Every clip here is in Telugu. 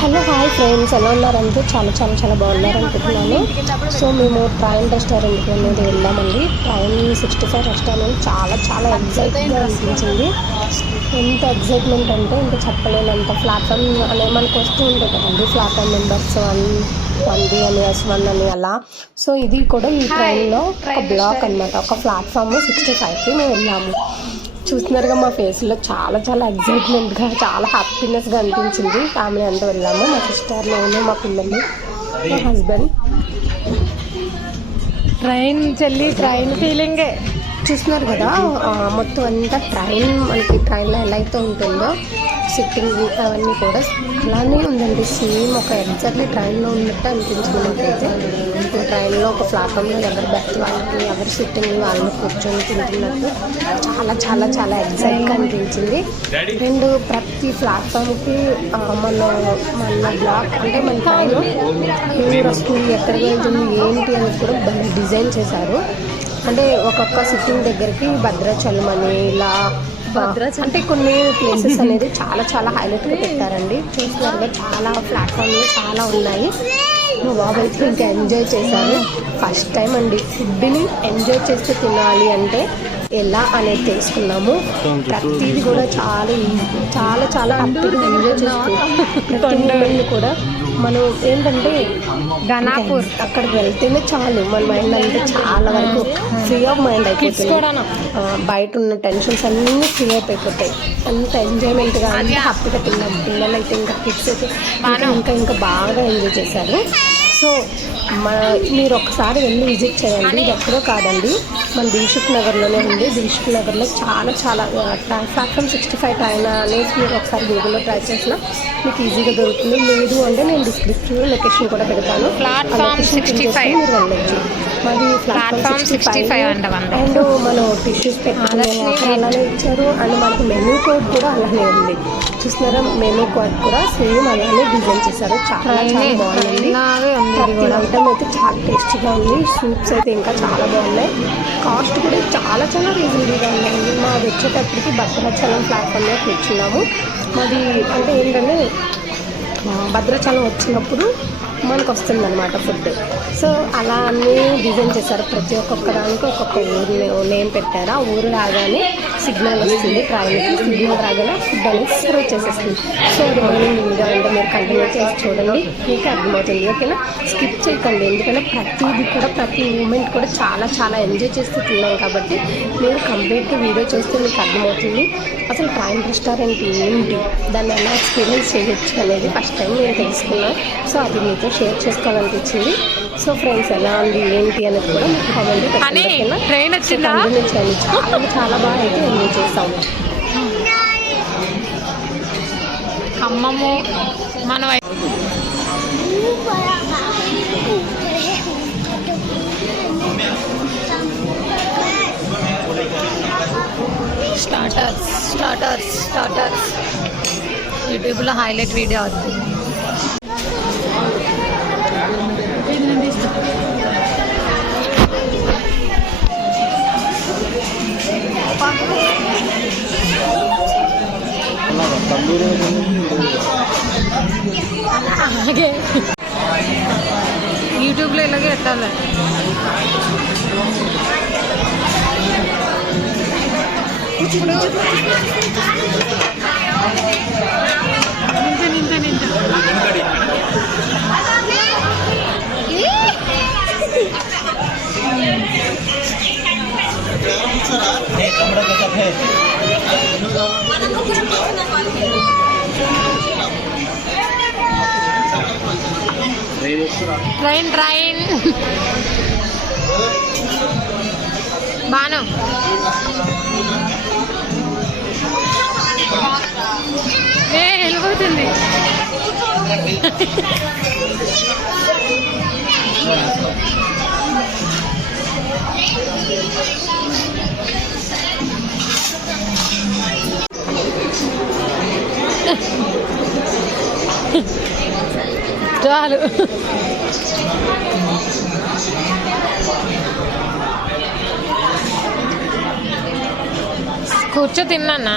హలో హాయ్ ఫ్రెండ్స్, ఎలా ఉన్నారంటే చాలా చాలా చాలా బాగున్నారు అనుకుంటున్నాను. సో మేము ట్రైన్ రెస్టారెంట్కి అనేది వెళ్ళామండి. ట్రైన్ 65 రెస్టారెంట్ చాలా చాలా ఎగ్జైట్గా అనిపించింది. ఎంత ఎగ్జైట్మెంట్ అంటే ఇంకా చెప్పలేనంత. ప్లాట్ఫామ్ అనే మనకు వస్తూ ఉంటాయి కదండి, ప్లాట్ఫామ్ నెంబర్స్ 1 అని S1 అని అలా. సో ఇది కూడా ఈ ట్రైన్లో ఒక బ్లాక్ అనమాట. ఒక ప్లాట్ఫామ్ 65కి మేము వెళ్ళాము. చూస్తున్నారుగా మా ఫేస్లో చాలా చాలా ఎగ్జైట్మెంట్గా, చాలా హ్యాపీనెస్గా అనిపించింది. ఫ్యామిలీ అంతా వెళ్ళాము, మా సిస్టర్, నేను, మా పిల్లలు, మా హస్బెండ్. ట్రైన్ ఫీలింగే చూస్తున్నారు కదా. మొత్తం అంతా మనకి ట్రైన్లో ఎలా అయితే ఉంటుందో సిట్టింగ్ అవన్నీ కూడా అలానే ఉందండి. సేమ్ ఒక ఎగ్జాక్ట్లీ ట్రైన్లో ఉన్నట్టు అనిపించింది నాకైతే. ట్రైన్లో ఒక ప్లాట్ఫామ్లో ఎవరి బెర్త్ వాళ్ళకి, ఎవరి సిట్టింగ్ వాళ్ళు కూర్చొని తింటున్నట్టు చాలా చాలా చాలా ఎగ్జైట్గా అనిపించింది. అండ్ ప్రతి ప్లాట్ఫామ్కి మన బ్లాక్ అంటే మన ట్రైన్ ఏ వస్తుంది, ఎక్కడికి వెళ్తుంది, ఏంటి అనేది కూడా బాగా డిజైన్ చేశారు. అంటే ఒక్కొక్క సిట్టింగ్ దగ్గరికి భద్రాచలం అని ఇలా అంటే కొన్ని ప్లేసెస్ అనేది చాలా చాలా హైలైట్గా పెట్టారండి. చూస్తున్నారు చాలా ప్లాట్ఫామ్లు చాలా ఉన్నాయి. మా బాబు అయితే ఇంకా ఎంజాయ్ చేశారు. ఫస్ట్ టైం అండి ఫుడ్ని ఎంజాయ్ చేస్తే తినాలి అంటే ఎలా అనేది తెలుసుకున్నాము. ప్రతిదీ కూడా చాలా చాలా హ్యాపీగా ఎంజాయ్ చేస్తూ ప్రతి మూమెంట్ని కూడా మనం ఏంటంటే ఘనాపూర్ అక్కడికి వెళ్తేనే చాలు మన మైండ్ అంతా చాలా వరకు ఫ్రీ ఆఫ్ మైండ్ అయిపోతుంది. బయట ఉన్న టెన్షన్స్ అన్నీ ఫ్రీ అయిపోతాయి. అంత ఎంజాయ్మెంట్గా అంత హ్యాపీగా తిన్నాం. పిల్లలు అయితే ఇంకా కిడ్స్ అయితే ఇంకా బాగా ఎంజాయ్ చేశారు. సో మీరు ఒకసారి వెళ్ళి విజిట్ చేయండి. ఇది ఎక్కడో కాదండి, మన దిల్సుఖ్ నగర్లోనే ఉంది. దిల్సుఖ్ నగర్లో చాలా చాలా ప్లాట్ఫామ్ 65 ట్రైన్ అనేది మీరు ఒకసారి గూగుల్లో ట్రై చేసినా మీకు ఈజీగా దొరుకుతుంది. లేదు అంటే నేను డిస్క్రిప్షన్లో లొకేషన్ కూడా పెడతాను. ప్లాట్ఫామ్ 65 మీరు వెళ్ళొచ్చు. మాది ప్లాట్ఫామ్ 65 అండ్ మనం టిష్యూస్ పెట్టుకునే అలానే ఇచ్చారు. అండ్ మనకు మెనూ కోడ్ కూడా అలానే ఉంది. చూస్తున్నారా, మెనూ కోడ్ కూడా సేమ్ అలానే డిజైన్ చేశారు. చాలా చాలా బాగుంది. ప్రతి ఐటమ్ అయితే చాలా టేస్టీగా ఉంది. సూప్స్ అయితే ఇంకా చాలా బాగున్నాయి. కాస్ట్ కూడా చాలా చాలా రీజనబుల్గా ఉన్నాయండి. మాది వచ్చేటప్పటికి భద్రాచలం ప్లాట్ఫామ్లో కూర్చున్నాము. మాది అంటే ఏంటంటే భద్రాచలం వచ్చినప్పుడు మనకు వస్తుంది అనమాట ఫుడ్. సో అలా అన్నీ డిజైన్ చేశారు. ప్రతి ఒక్కొక్క దానికి ఒక్కొక్క ఊరు నేమ్ పెట్టారు. ఆ ఊరు రాగానే సిగ్నల్ వస్తుంది ట్రైన్కి. సిగ్నల్ రాగానే ఫుడ్ అనేది సర్వ్ చేసేస్తుంది. సో అది మార్నింగ్ వీడియో అంటే మీరు కంటిన్యూ చేసి చూడండి, మీకు అర్థమవుతుంది. ఓకేనా, స్కిప్ చేయకండి. ఎందుకంటే ప్రతి మూమెంట్ కూడా చాలా చాలా ఎంజాయ్ చేస్తూ తిన్నాం కాబట్టి మీరు కంప్లీట్గా వీడియో చూస్తే మీకు అర్థమవుతుంది అసలు ట్రైన్ రెస్టారెంట్ ఏంటి, దాన్ని ఎలా ఎక్స్పీరియన్స్ చేయొచ్చు అనేది ఫస్ట్ టైం నేను తెలుసుకున్నాను. సో అది మీతో షేర్ చేసుకోవాలనిపించింది. సో ఫ్రెండ్స్ ఎలా ఉంది ఏంటి అనేది కూడా మీకు కామెంట్ పెట్టండి. ట్రైన్ వచ్చిందా, చాలా చాలా బాగా అయితే ఎంజాయ్ చేస్తాము. ఖమ్మము మన స్టార్టర్స్ యూట్యూబ్లో హైలైట్ వీడియో అవుతుంది. అలాగే యూట్యూబ్లో ఇలాగే పెట్టాలి. ట్రైన్ బాను వెళ్ళిపోతుంది. చాలు కూర్చో తిన్నానా.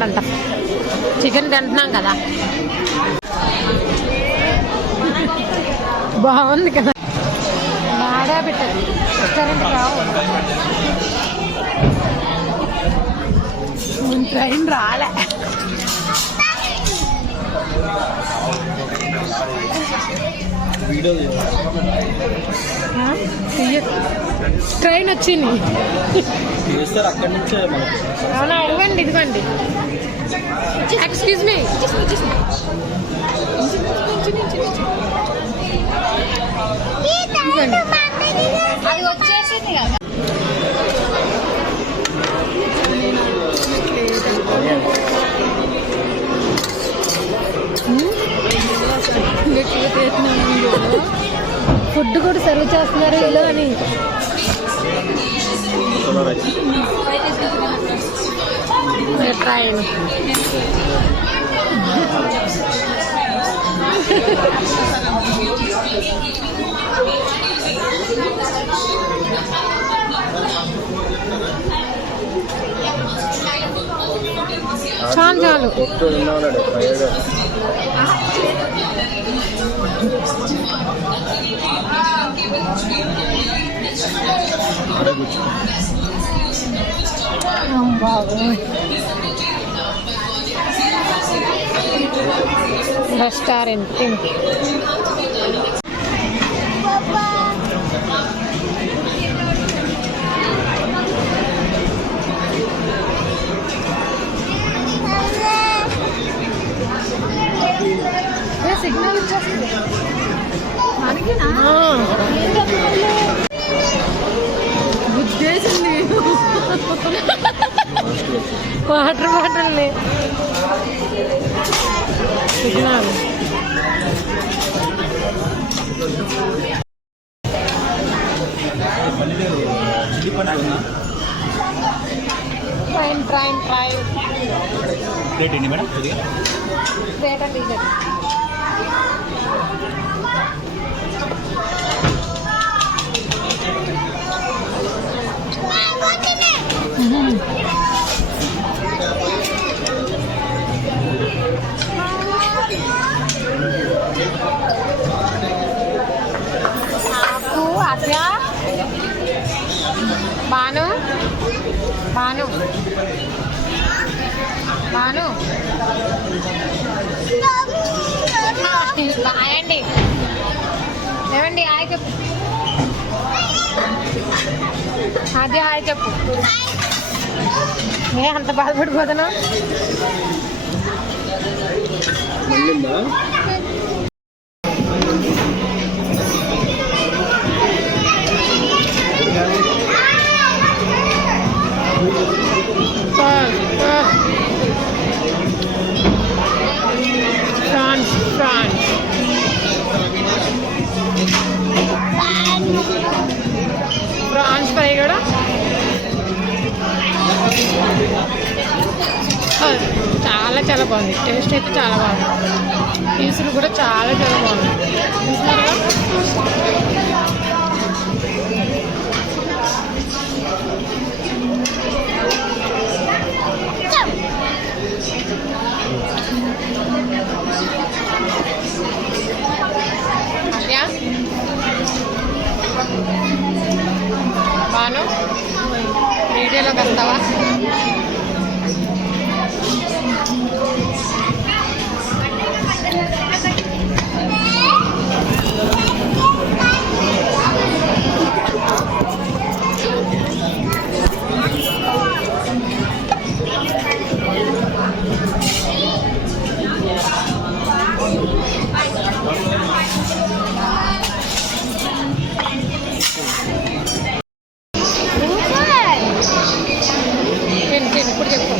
బాగుండంట. చికెన్ తింటున్నాం కదా, బాగుంది కదా. బాగా పెట్టారు రెస్టారెంట్ రావు. ట్రైన్ రాలే. ట్రైన్ వచ్చింది. అవునా, ఇవ్వండి, ఇదిగోండి. ఎక్స్క్యూజ్ మీ, అది వచ్చేసింది కదా. ఫుడ్ కూడా సర్వ్ చేస్తున్నారు ఇలా అని. ట్రైన్ చాలు చాలు. రెస్టారెంట్ సిగ్నల్ వచ్చేస్తుంది. గుద్దేసింది వాటర్ బాటిల్ని. Signal train train train plate ఏంటి మేడం? ప్లేట్ అండి ఇది. నాకు అద్య బాను బాను బాను బాయండి. ఏమండి హాయ్ చెప్పు. అదే హాయ్ చెప్పు. ఏ అంత బాధపడిపోతున్నా. ఫ్రాన్స్ ఫ్రాన్స్ ఫ్రాన్స్ ఫ్రై కూడా చాలా చాలా బాగుంది. టేస్ట్ అయితే చాలా బాగుంది. పీసులు కూడా చాలా చాలా బాగుంది. చూస్తున్నారుగా. అద్యా బాను వీడియోలోకి వస్తావా? ఇప్పుడు చెప్పు.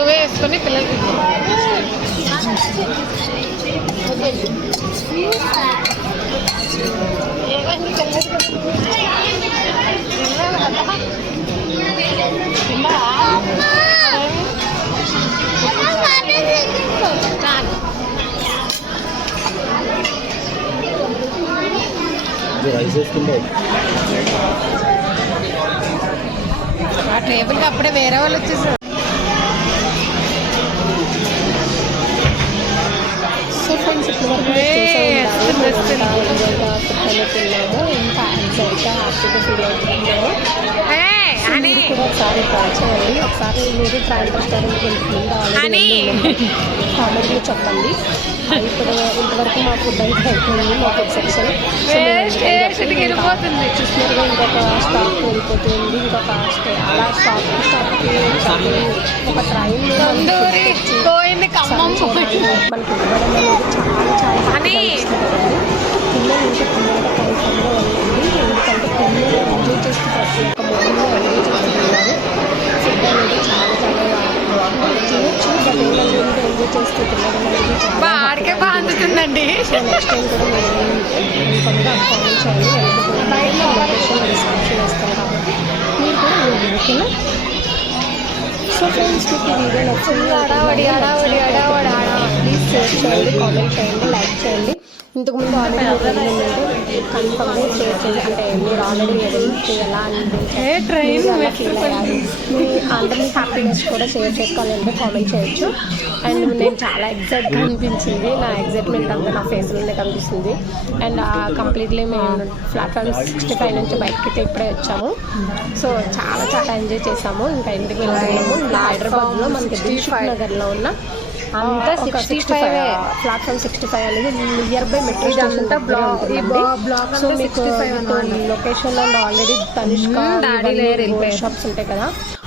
నువ్వే వేసుకొని పిల్లలకి ఇవ్వు. ఏమైంది తెలియదు. రైస్ వేసుకుంటే ఆ టేబుల్కి అప్పుడే వేరే వాళ్ళు వచ్చేసారు. సో ఫ్రెండ్స్ ఇప్పటివరకు తిన్నాము, ఇంకా ఎగ్జైట్గా హ్యాపీగా ఫీల్ అవుతున్నాము. మీరు కూడా ఒకసారి ట్రై చేయండి. ఒకసారి మీరు ట్రైన్ రెస్టారెంట్కి వెళ్తుంది కామెంట్లో చెప్పండి. ఇప్పుడు ఇంతవరకు మా ఫుడ్ అయితే అయిపోయింది, మా ఫుడ్ సెక్షన్ చూసినట్టుగా ఇంకొక స్టాప్ వెళ్ళిపోతుంది, ఇంకొక అలా స్టాప్కి ఒక ట్రైన్ మనకి ఇవ్వడం అనేది చాలా చాలా పిల్లలు ఇంకా పిల్లలతో కన్ఫర్మ్గా వెళ్ళండి. ఎందుకంటే పిల్లలు ఎంజాయ్ చేస్తూ ప్రతి ఒక్క మూవీలో ఎంజాయ్ చేస్తున్నారు. ఫుడ్ అనేది చాలా చాలా తినొచ్చు, బట్ ఏంటంటే ఎంజాయ్ చేస్తూ తినడం అనేది చాలా బాగుంటుందండి. సో నెక్స్ట్ టైం కూడా మీరు కన్ఫర్మ్గా కామెంట్ చేయండి. లొకేషన్ డిస్క్రిప్షన్ ఇస్తాం కాబట్టి మీరు కూడా వెళ్ళండి, ఓకేనా? సో ఫ్రెండ్స్ మీకు ఈ వీడియో నచ్చింది ప్లీజ్ షేర్ చేయండి, కామెంట్ చేయండి, లైక్ చేయండి. ఇంతకుముందు ఆల్రెడీ కన్ఫర్మ్గా షేర్ చేయండి. అంటే మీరు ఆల్రెడీ ఎలా ఫీల్ అయ్యారు, మీ అందరి హ్యాపీనెస్ కూడా షేర్ చేసుకోవాలంటే కామెంట్ చేయొచ్చు. అండ్ నేను చాలా ఎగ్జైట్గా అనిపించింది, నా ఎగ్జైట్మెంట్ అంతా నా ఫేస్లోనే కనిపిస్తుంది. అండ్ కంప్లీట్లీ మేము ప్లాట్ఫామ్ 65 నుంచి బయటకి ఇప్పుడే వచ్చాము. సో చాలా చాలా ఎంజాయ్ చేసాము. ఇంకా ఇంటికి వెళ్తున్నాము. ఇలా హైదరాబాద్లో మనకి దిల్షుక్ నగర్లో ఉన్న అంతా 65 ప్లాట్ఫామ్ 65 అనేది near by metro station block. So మీకు location and already Tanishq gold shops ఉంటాయి కదా,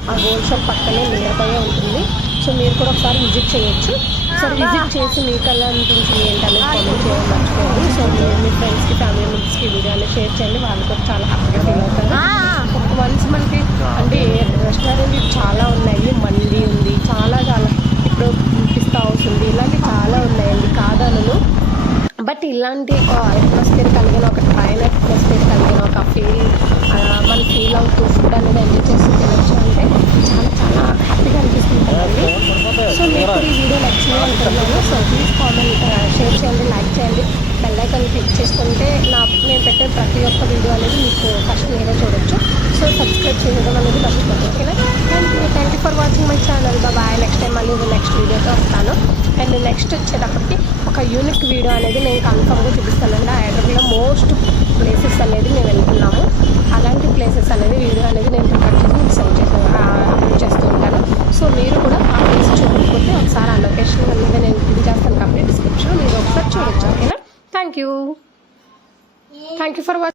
ఆ గోల్డ్ షాప్ పక్కనే నియర్ బై ఉంటుంది. సో మీరు కూడా ఒకసారి విజిట్ చేయొచ్చు. సో విజిట్ చేసి మీకు ఎలా అనిపించింది ఏంటనేది కామెంట్ చేయడం మర్చిపోయింది. సో మీరు మీ ఫ్రెండ్స్కి ఫ్యామిలీ మెంబర్స్కి వీడియోని షేర్ చేయండి, వాళ్ళు కూడా చాలా హ్యాపీగా ఫీల్ అవుతారు. వన్స్ మనకి అంటే రెస్టారెంట్ చాలా ఉన్నాయి, మండి ఉంది, చాలా చాలా ఇప్పుడు పిస్తా హౌస్ ఉంది, ఇలాంటి చాలా ఉన్నాయండి కాదనను. బట్ ఇలాంటి అట్మాస్ఫియర్ కలిగిన ఒక ట్రైన్ అట్మాస్ఫియర్ కలిగిన ఒక ఫీల్ మనం ఫీల్ అవుతూ ఫుడ్ అనేది ఎంజాయ్ చేస్తూ తినొచ్చు అంటే చాలా చాలా హ్యాపీగా అనిపిస్తుంది కదండి. సో మీకు ఈ వీడియో నచ్చింది అనుకుంటున్నాను. సో ప్లీజ్ కామెంట్ షేర్ చేయండి, లైక్ చేయండి, బెల్ ఐకాన్ క్లిక్ చేసుకుంటే నేను పెట్టే ప్రతి ఒక్క వీడియో అనేది మీకు ఫస్ట్ మీరే చూడొచ్చు. సో సబ్స్క్రైబ్ చేయడం అనేది మర్చిపోతుంది, ఓకేనా? Thank you for watching my channel. Bye. Next time మళ్ళీ నెక్స్ట్ వీడియోతో వస్తాను. అండ్ నెక్స్ట్ వచ్చేటప్పటికి ఒక యూనిక్ వీడియో అనేది నేను కన్ఫర్మ్గా చూపిస్తానండి. హైదరాబాద్లో మోస్ట్ ప్లేసెస్ అనేది మేము వెళ్తున్నాము. అలాంటి ప్లేసెస్ అనేది వీడియో అనేది నేను ప్రిపేర్ చేసి మీకు సెండ్ అప్లోడ్ చేస్తూ ఉంటాను. సో మీరు కూడా ఆ ప్లేస్ చూడకపోతే ఒకసారి ఆ లొకేషన్ అనేది నేను ఇది చేస్తాను కాబట్టి డిస్క్రిప్షన్లో మీరు ఒకసారి చూడొచ్చు, ఓకేనా? Thank you for watching.